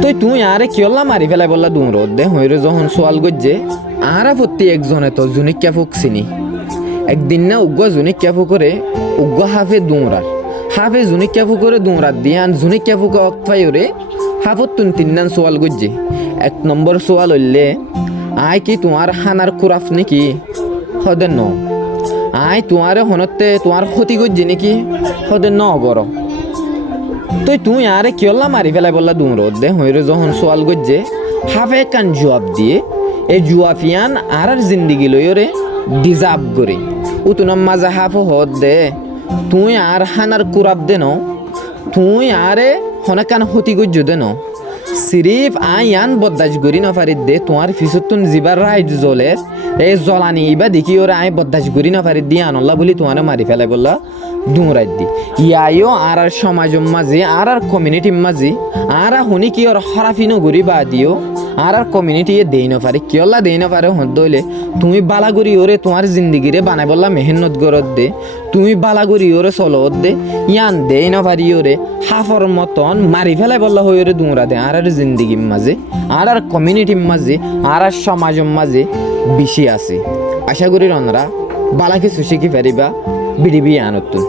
তুই আরে কিয়ল্লা মারি ফেলাই বললা দূর দে হইরে যখন সোয়াল গজ্জে আরা প্রতি একজনে তো জুনিক্যা ফুকছিনি একদিন না উগ্র জুনিক্যা ফুকরে উগ্র হাফে দুমরার হাফে জুনিক্যা ফুকরে দুমরার দিয়ে আন জুনিক্যা ফুক অকফাইরে হাফত তুন তিন্নান সোয়াল গজ্জে 1 নম্বর সোয়াল হইলে আয় কি তোমার হানার কুরাফ নাকি হদে ন আয় তোমারে হনতে তোমার ক্ষতি গজ্জে নাকি হদে ন গর তুই আরে কিয়ল্লা মারি ফেলাই বললা দূর দে হইরে যখন সোয়াল গজ্জে হাফে কান জবাব দিয়ে এই জুয়াফিয়ান আর জিন্দিগি লইরে ডিজার্ভ করে উতুনাম মাজা হাফ হদ দে তুই আর হানার কুরাব দে ন তুই আরে হনাকান হতি গজ্জ দে ন সিরিফ আয়ান বদাজ করি না পারি দে তোমার ফিসুতুন জিবার রাইট জলের এই জলানি ইবা দেখি ওরা আয় বদাজ করি না পারি দিয়ে আনল্লা বলি তোমার মারি ফেলাই বললা দুমরাই দি ইয়াইও আর সমাজের মাঝে আর কমিউনিটির মাঝে আর শুনি কি ওর হরাফিনো গরি বা দিও আর কমিউনিটি দেই না পারে কিয়ল্লা দেই না পারে হদ দইলে তুমি বালাগুড়ি ওরে তোমার জিন্দিগিরে বানাই বললা মেহনত গরত দে তুমি বালাগুড়ি ওরে চলত দে ইয়ান দেই না পারি ওরে হাফর মতন মারি ফেলাই বললা হই ওরে দুমরা দে আর জিন্দিগির মাঝে আর কমিউনিটির মাঝে আর সমাজের মাঝে বেশি আছে আশা করি রনরা বালা কিছু শিখি পারিবা বিডিবি আনতুন।